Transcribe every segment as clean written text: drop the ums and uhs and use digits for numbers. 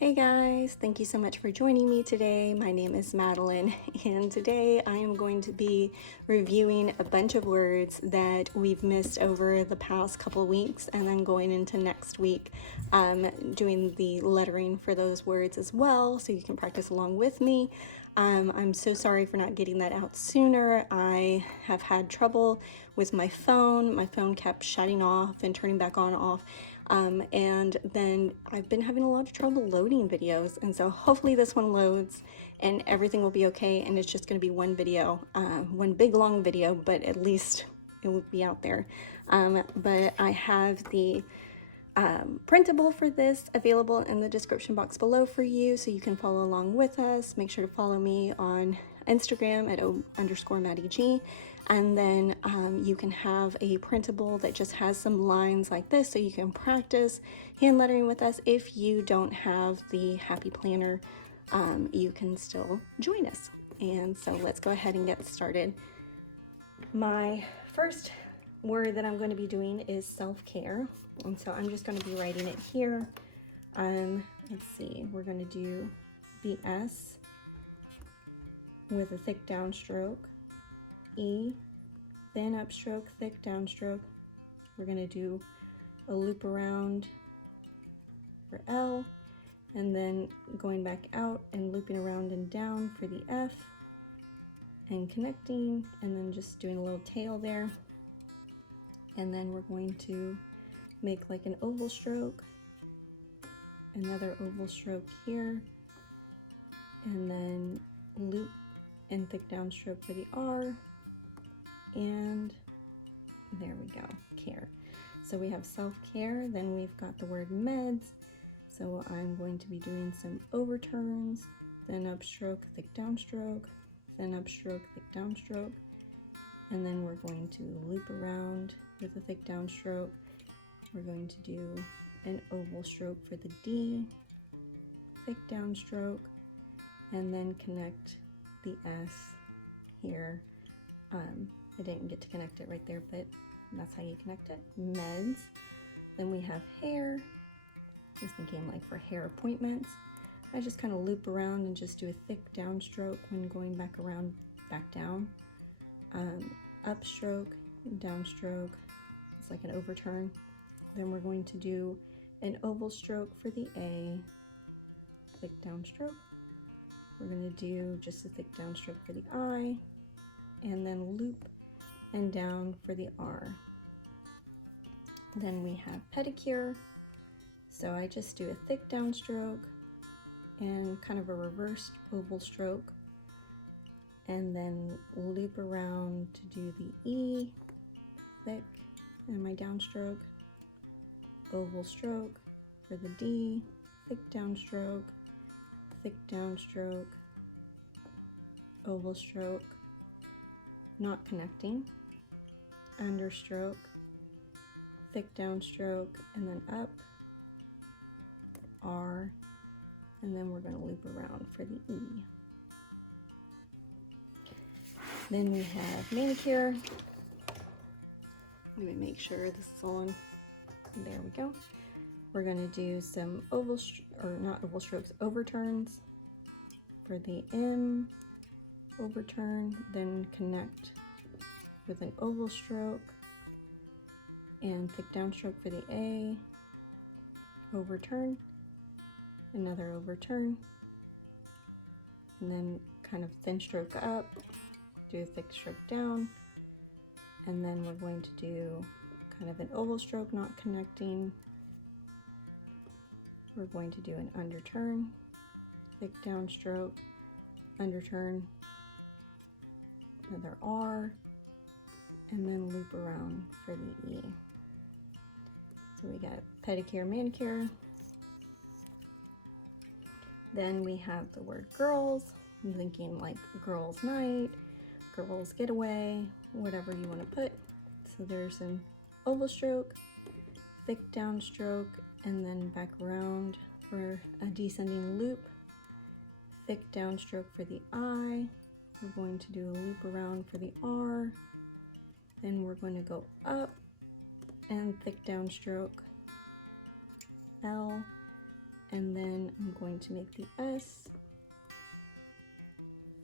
Hey guys, thank you so much for joining me today. My name is Madeline, and today I am going to be reviewing a bunch of words that we've missed over the past couple weeks, and then going into next week, doing the lettering for those words as well, so you can practice along with me. I'm so sorry for not getting that out sooner. I have had trouble with my phone. My phone kept shutting off and turning back on off. And then I've been having a lot of trouble loading videos, and so hopefully this one loads and everything will be okay, and it's just going to be one video, one big long video, but at least it will be out there. But I have the printable for this available in the description box below for you, so you can follow along with us. Make sure to follow me on Instagram at _MaddieG, and then you can have a printable that just has some lines like this, so you can practice hand lettering with us. If you don't have the Happy Planner, you can still join us. And so let's go ahead and get started. My first word that I'm going to be doing is self-care, and so I'm just going to be writing it here. Let's see, we're going to do the S with a thick downstroke, E, thin upstroke, thick downstroke. We're going to do a loop around for L, and then going back out and looping around and down for the F, and connecting, and then just doing a little tail there. And then we're going to make like an oval stroke, another oval stroke here, and then loop and thick downstroke for the R, and there we go, care. So we have self-care, then we've got the word meds, so I'm going to be doing some overturns, then upstroke, thick downstroke, then upstroke, thick downstroke, and then we're going to loop around with a thick downstroke. We're going to do an oval stroke for the D, thick downstroke, and then connect the S here. I didn't get to connect it right there, but that's how you connect it. Meds. Then we have hair. Just thinking like for hair appointments. I just kind of loop around and just do a thick downstroke when going back around, back down. Upstroke, downstroke. It's like an overturn. Then we're going to do an oval stroke for the A, thick downstroke. We're going to do just a thick downstroke for the I, and then loop and down for the R. Then we have pedicure. So I just do a thick downstroke and kind of a reversed oval stroke, and then loop around to do the E, thick, and my downstroke, oval stroke for the D, thick downstroke, oval stroke, not connecting, understroke, thick downstroke, and then up, R, and then we're going to loop around for the E. Then we have manicure. Let me make sure this is on. There we go. We're going to do some overturns for the M, overturn, then connect with an oval stroke and thick downstroke for the A, overturn, another overturn, and then kind of thin stroke up, do a thick stroke down, and then we're going to do kind of an oval stroke, not connecting. We're going to do an underturn, thick downstroke, underturn, another R, and then loop around for the E. So we got pedicure, manicure. Then we have the word girls. I'm thinking like girls' night, girls' getaway, whatever you want to put. So there's an oval stroke, thick downstroke, and then back around for a descending loop, thick downstroke for the I. We're going to do a loop around for the R. Then we're going to go up and thick downstroke, L, and then I'm going to make the S.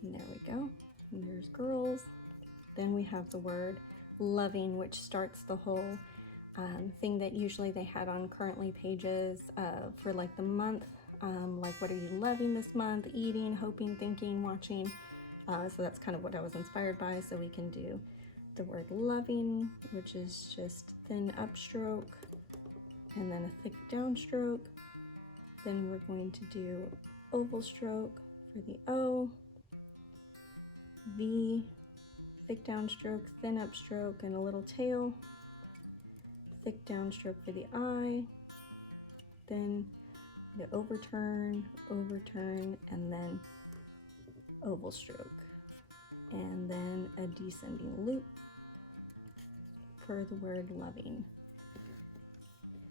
And there we go. And there's girls. Then we have the word loving, which starts the whole thing that usually they had on currently pages for like the month. Like, what are you loving this month? Eating, hoping, thinking, watching. So that's kind of what I was inspired by. So we can do the word loving, which is just thin upstroke and then a thick downstroke. Then we're going to do oval stroke for the O, V, thick downstroke, thin upstroke, and a little tail. Thick downstroke for the I, then the overturn, overturn, and then oval stroke. And then a descending loop for the word loving.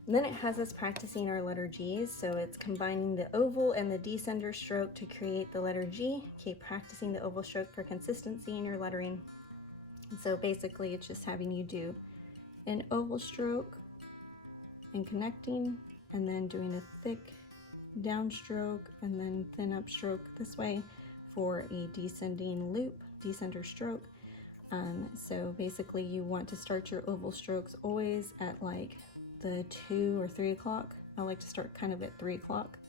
And then it has us practicing our letter G's, so it's combining the oval and the descender stroke to create the letter G. Keep practicing the oval stroke for consistency in your lettering. And so basically it's just having you do an oval stroke and connecting, and then doing a thick downstroke and then thin upstroke this way for a descending loop, descender stroke. So basically you want to start your oval strokes always at like the 2 or 3 o'clock. I like to start kind of at 3 o'clock,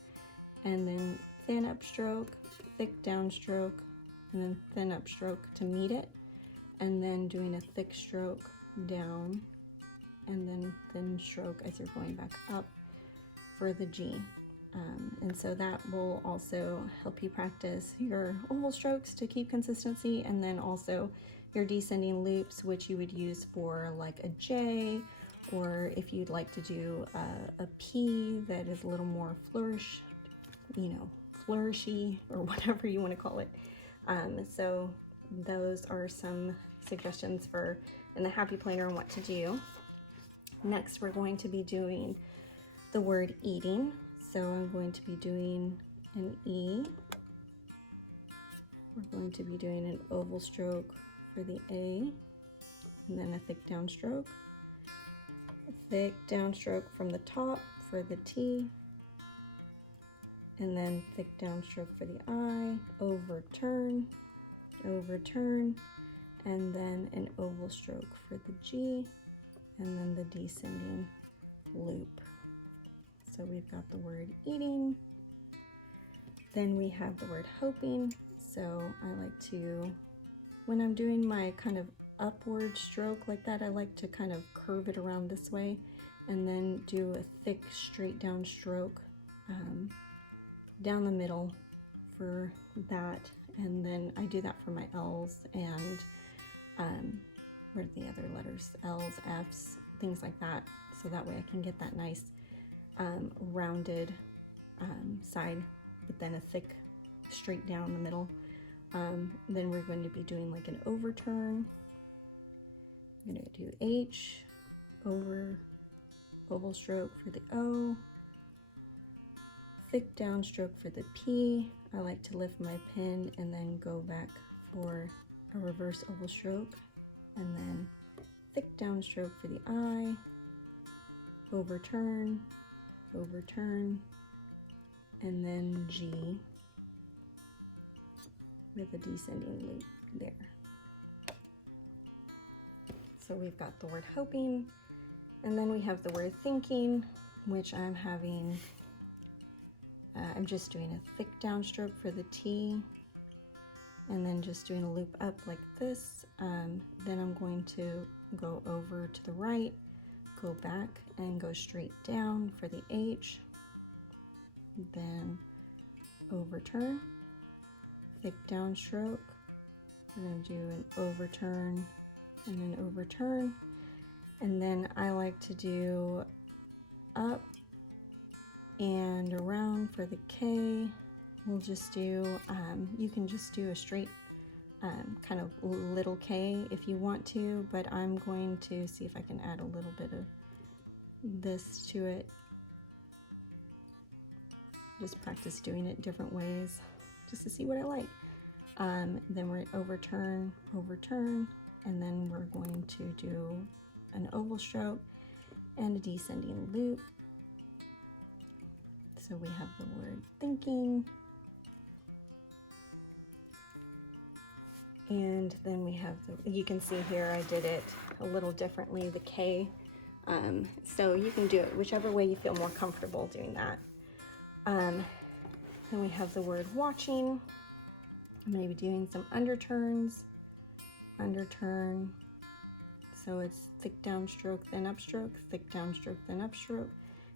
and then thin upstroke, thick downstroke, and then thin upstroke to meet it, and then doing a thick stroke down, and then thin stroke as you're going back up for the G. And so that will also help you practice your oval strokes to keep consistency, and then also your descending loops, which you would use for like a J, or if you'd like to do a P that is a little more flourishy, or whatever you want to call it. So those are some suggestions for in the Happy Planner on what to do. Next, we're going to be doing the word eating. So I'm going to be doing an E. We're going to be doing an oval stroke for the A, and then a thick downstroke. A thick downstroke from the top for the T, and then thick downstroke for the I, overturn, overturn, and then an oval stroke for the G, and then the descending loop. So we've got the word eating. Then we have the word hoping. So I like to, when I'm doing my kind of upward stroke like that, I like to kind of curve it around this way and then do a thick straight down stroke down the middle for that. And then I do that for my L's and what are the other letters? L's, F's, things like that. So that way I can get that nice rounded side, but then a thick straight down the middle. Then we're going to be doing like an overturn. I'm going to do H, oval stroke for the O, thick downstroke for the P. I like to lift my pen and then go back for a reverse oval stroke, and then thick downstroke for the I, overturn, overturn, and then G with a descending loop there. So we've got the word hoping, and then we have the word thinking, which I'm having, I'm just doing a thick downstroke for the T, and then just doing a loop up like this. Then I'm going to go over to the right, go back, and go straight down for the H, then overturn, thick downstroke. We're going to do an overturn and an overturn, and then I like to do up and around for the K. We'll just do, you can just do a straight kind of little K if you want to, but I'm going to see if I can add a little bit of this to it. Just practice doing it different ways just to see what I like. Then we're overturn, overturn, and then we're going to do an oval stroke and a descending loop. So we have the word thinking. And then we have you can see here I did it a little differently, the K. So you can do it whichever way you feel more comfortable doing that. Then we have the word watching. I'm going to be doing some underturns, underturn. So it's thick downstroke, then upstroke, thick downstroke, then upstroke.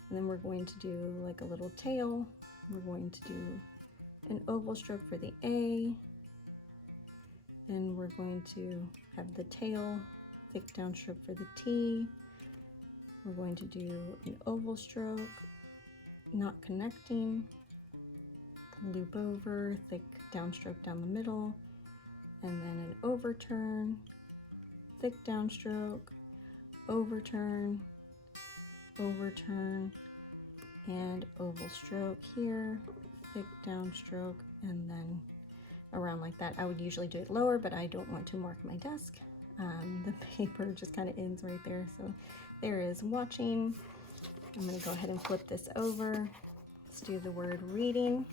And then we're going to do like a little tail. We're going to do an oval stroke for the A. Then we're going to have the tail, thick downstroke for the T. We're going to do an oval stroke, not connecting, loop over, thick downstroke down the middle, and then an overturn, thick downstroke, overturn, overturn, and oval stroke here, thick downstroke, and then around like that. I would usually do it lower, but I don't want to mark my desk. The paper just kind of ends right there. So there is watching. I'm going to go ahead and flip this over. Let's do the word reading.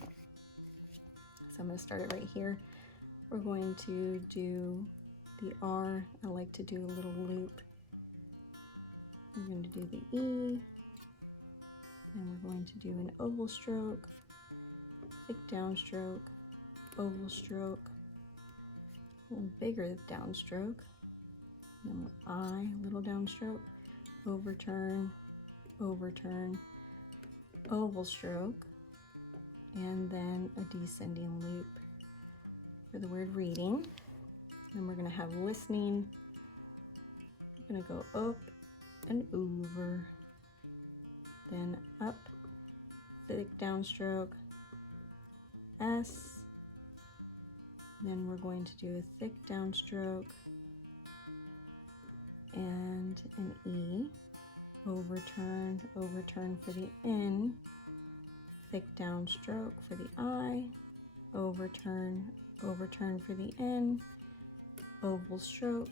So I'm going to start it right here. We're going to do the R. I like to do a little loop. We're going to do the E. And we're going to do an oval stroke, thick downstroke, oval stroke, a little bigger downstroke, then I, little downstroke, overturn, overturn, oval stroke, and then a descending loop for the word reading. Then we're going to have listening. We're going to go up and over, then up, thick downstroke, S. Then we're going to do a thick downstroke and an E, overturn, overturn for the N, thick downstroke for the I, overturn, overturn for the N, oval stroke,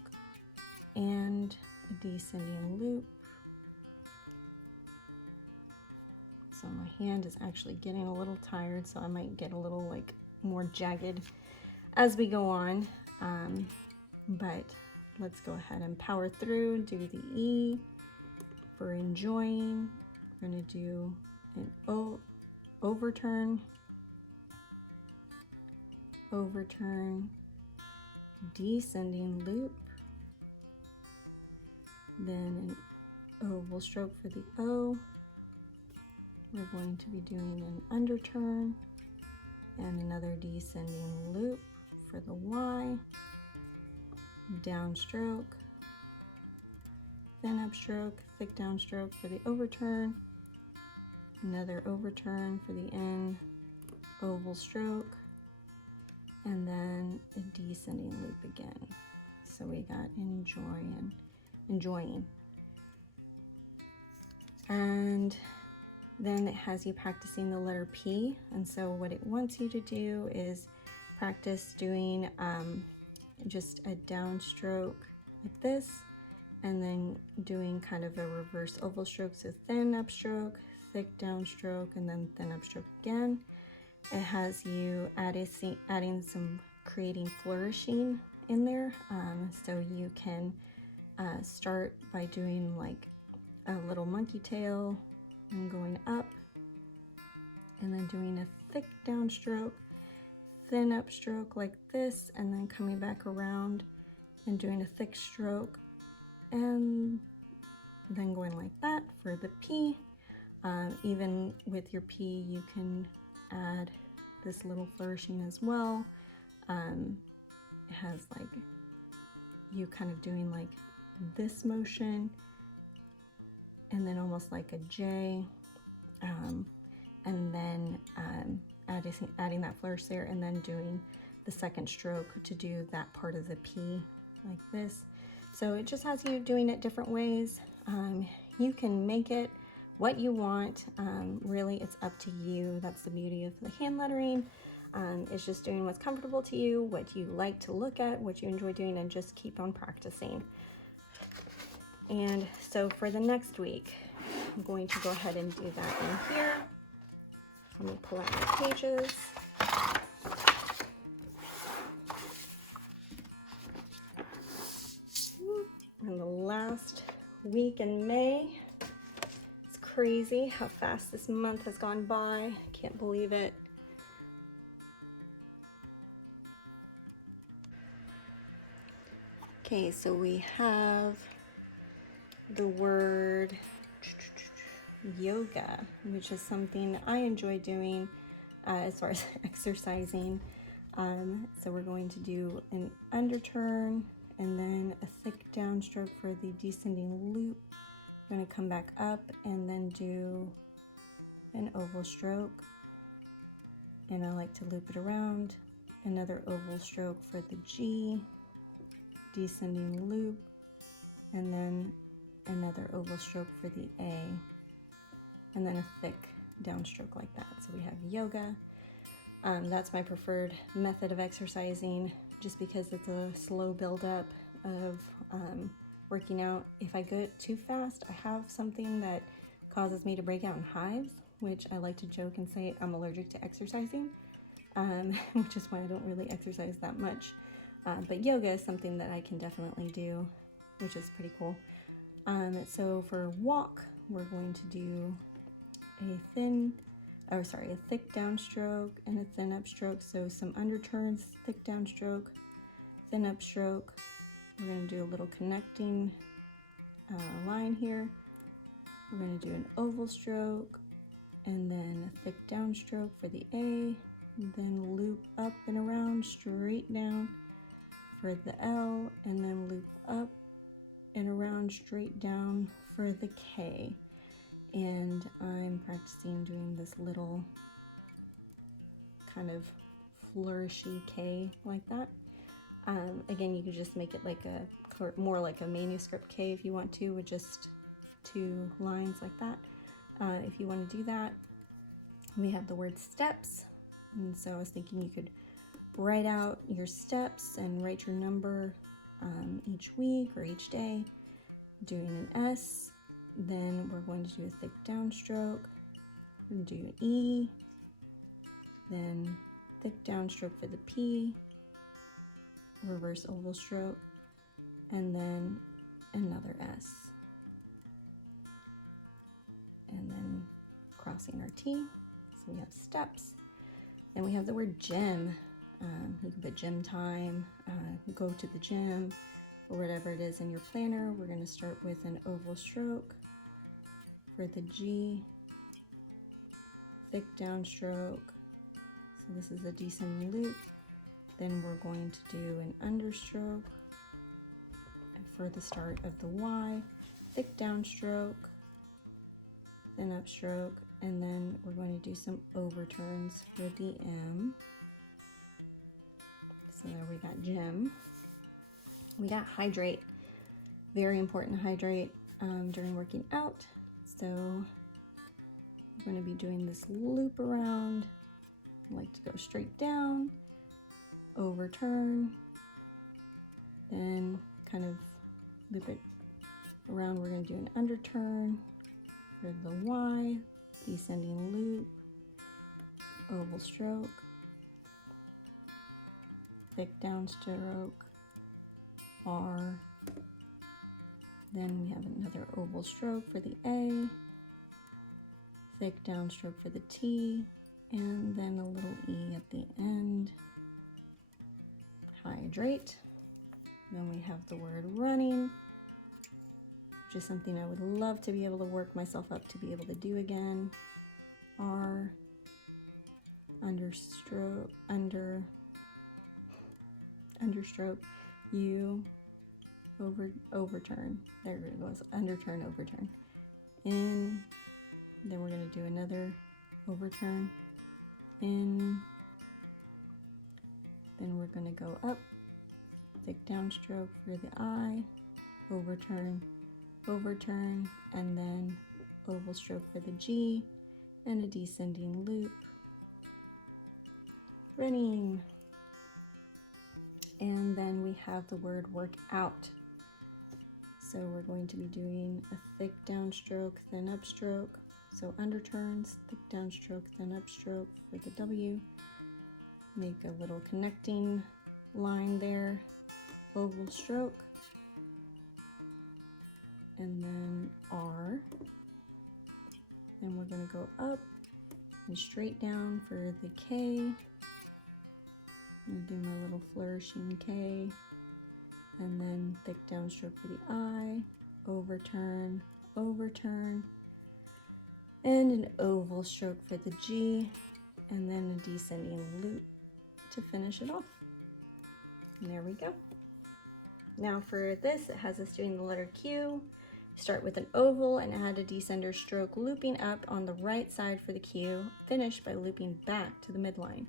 and a descending loop. So my hand is actually getting a little tired, so I might get a little like more jagged as we go on, but let's go ahead and power through. Do the E for enjoying. We're going to do an overturn, overturn, descending loop, then an oval stroke for the O. We're going to be doing an underturn and another descending loop for the Y, downstroke, then upstroke, thick downstroke for the overturn, another overturn for the N, oval stroke, and then a descending loop again. So we got enjoying. And then it has you practicing the letter P. And so what it wants you to do is practice doing just a downstroke like this, and then doing kind of a reverse oval stroke. So thin upstroke, thick downstroke, and then thin upstroke again. It has you adding some creating flourishing in there. So you can start by doing like a little monkey tail and going up, and then doing a thick downstroke, thin upstroke like this, and then coming back around and doing a thick stroke, and then going like that for the P. Even with your P, you can add this little flourishing as well. It has like you kind of doing like this motion, and then almost like a J, and then adding that flourish there, and then doing the second stroke to do that part of the P like this. So it just has you doing it different ways. You can make it what you want. Really, it's up to you. That's the beauty of the hand lettering. It's just doing what's comfortable to you, what you like to look at, what you enjoy doing, and just keep on practicing. And so for the next week, I'm going to go ahead and do that in here. Let me pull out my pages. We're in the last week in May. It's crazy how fast this month has gone by. Can't believe it. Okay, so we have the word yoga, which is something I enjoy doing as far as exercising. So we're going to do an underturn and then a thick downstroke for the descending loop. We're going to come back up and then do an oval stroke. And I like to loop it around. Another oval stroke for the G, descending loop, and then another oval stroke for the A, and then a thick downstroke like that. So we have yoga. That's my preferred method of exercising, just because it's a slow buildup of working out. If I go too fast, I have something that causes me to break out in hives, which I like to joke and say I'm allergic to exercising, which is why I don't really exercise that much. But yoga is something that I can definitely do, which is pretty cool. So for walk, we're going to do a thick downstroke and a thin upstroke. So some underturns, thick downstroke, thin upstroke. We're going to do a little connecting line here. We're going to do an oval stroke and then a thick downstroke for the A, then loop up and around, straight down for the L, and then loop up and around, straight down for the K. And I'm practicing doing this little kind of flourishy K like that. Again, you could just make it like more like a manuscript K if you want to, with just 2 lines like that. If you want to do that, we have the word steps. And so I was thinking you could write out your steps and write your number each week or each day, doing an S. Then we're going to do a thick downstroke, and do an E, then thick downstroke for the P, reverse oval stroke, and then another S. And then crossing our T, so we have steps. Then we have the word gym. You can put gym time, go to the gym, or whatever it is in your planner. We're going to start with an oval stroke for the G, thick downstroke. So this is a descending loop. Then we're going to do an understroke for the start of the Y, thick downstroke, then upstroke, and then we're going to do some overturns for the M. So there we got gym. We got hydrate. Very important to hydrate during working out. So we're going to be doing this loop around. I like to go straight down, overturn, then kind of loop it around. We're going to do an underturn for the Y, descending loop, oval stroke, thick downstroke, R. Then we have another oval stroke for the A, thick downstroke for the T, and then a little E at the end. Hydrate. Then we have the word running, which is something I would love to be able to work myself up to be able to do again. R, understroke, understroke, U, overturn. There it goes, underturn, overturn. In, then we're going to do another overturn. In, then we're going to go up, thick downstroke for the I, overturn, overturn, and then oval stroke for the G, and a descending loop. Running. And then we have the word workout. So we're going to be doing a thick downstroke, then upstroke. So underturns, thick downstroke, then upstroke for the W. Make a little connecting line there, oval stroke, and then R. Then we're going to go up and straight down for the K. I'm going to do my little flourishing K, and then thick downstroke for the I, overturn, overturn, and an oval stroke for the G, and then a descending loop to finish it off. And there we go. Now for this, it has us doing the letter Q. Start with an oval and add a descender stroke looping up on the right side for the Q, finish by looping back to the midline.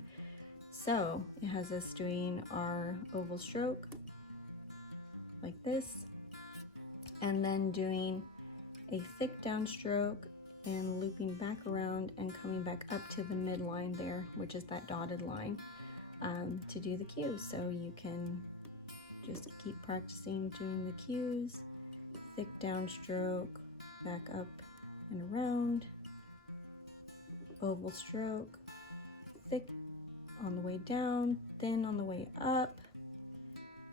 So it has us doing our oval stroke like this, and then doing a thick downstroke and looping back around and coming back up to the midline there, which is that dotted line, to do the Qs. So you can just keep practicing doing the Qs, thick downstroke, back up and around, oval stroke, thick on the way down, thin on the way up,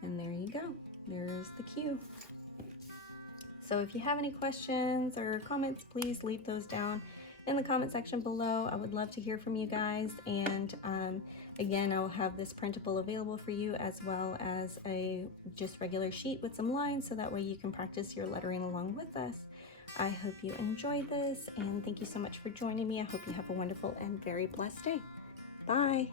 and there you go. There's the Q. So if you have any questions or comments, please leave those down in the comment section below. I would love to hear from you guys. And again, I will have this printable available for you, as well as a just regular sheet with some lines, so that way you can practice your lettering along with us. I hope you enjoyed this, and thank you so much for joining me. I hope you have a wonderful and very blessed day. Bye.